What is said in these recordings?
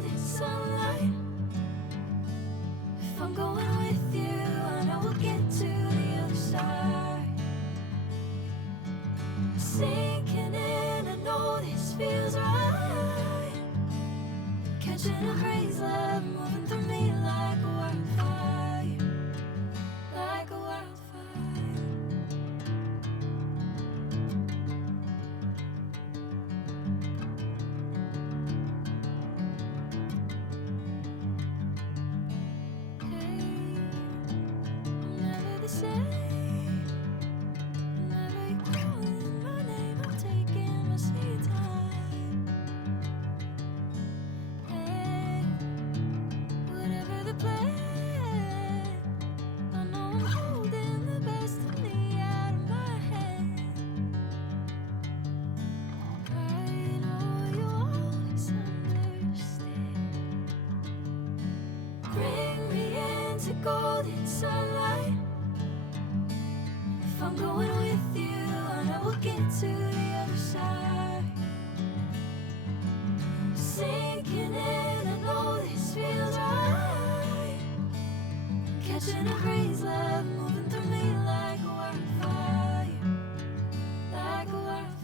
golden sunlight. If I'm going with you, I know we'll get to the other side. Sinking in, I know this feels right. Catching a crazy love moving through me like a wildfire, like a wildfire. Hey, I'm never the same. Whenever you're calling my name, I'm taking my sweet time. Hey, whatever the plan, I know I'm holding the best of me out of my hand. I know you'll always understand. Bring me into golden sunlight. If I'm going with you, I know we'll get to the other side. Sinking in, I know this feels right. Catching a crazy love moving through me like a wildfire, like a wildfire.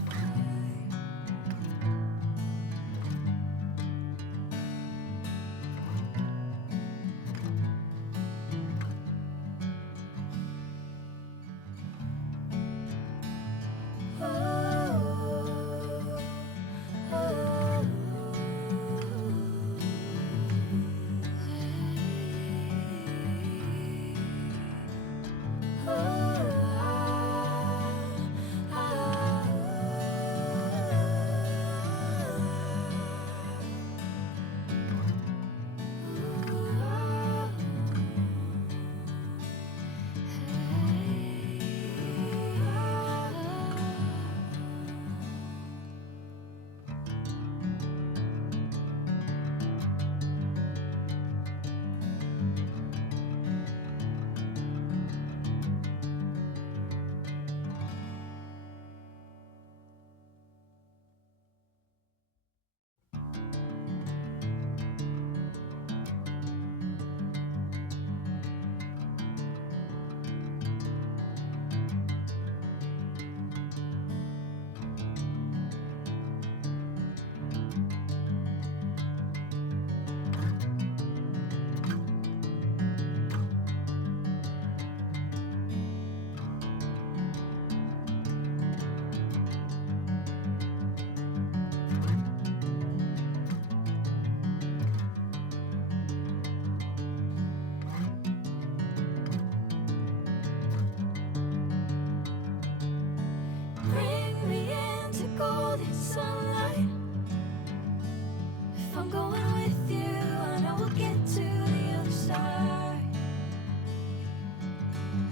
Bring me into golden sunlight. If I'm going with you, I know we'll get to the other side.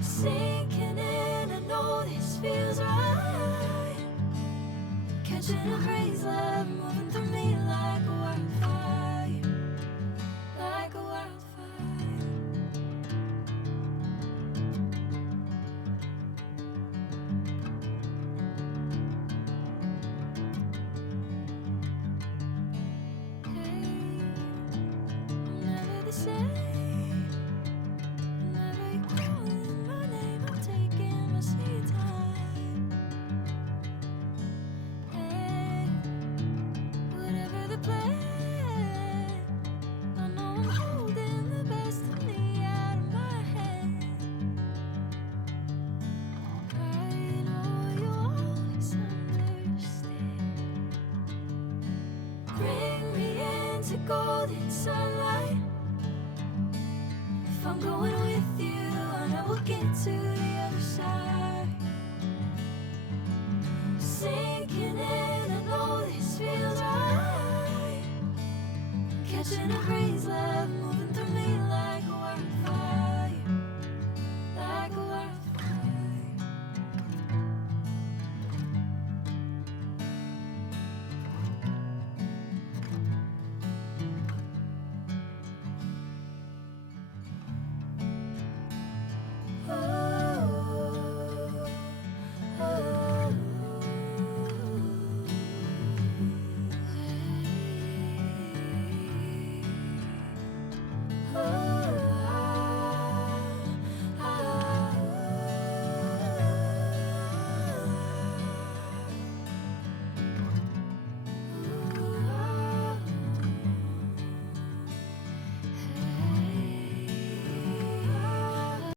Sinking in, I know this feels right. Catching a crazy love moving through me like a wildfire, like a wildfire. Hey, I'm never the same. Whenever you're calling my name, I'm taking my sweet time. Hey, whatever the plan, I know I'm holding the best of me out of my hand. I know you'll always understand. Bring me into golden sunlight. If I'm going with you, I know we'll get to the other side. Sinking in, I know this feels right. Catching a crazy love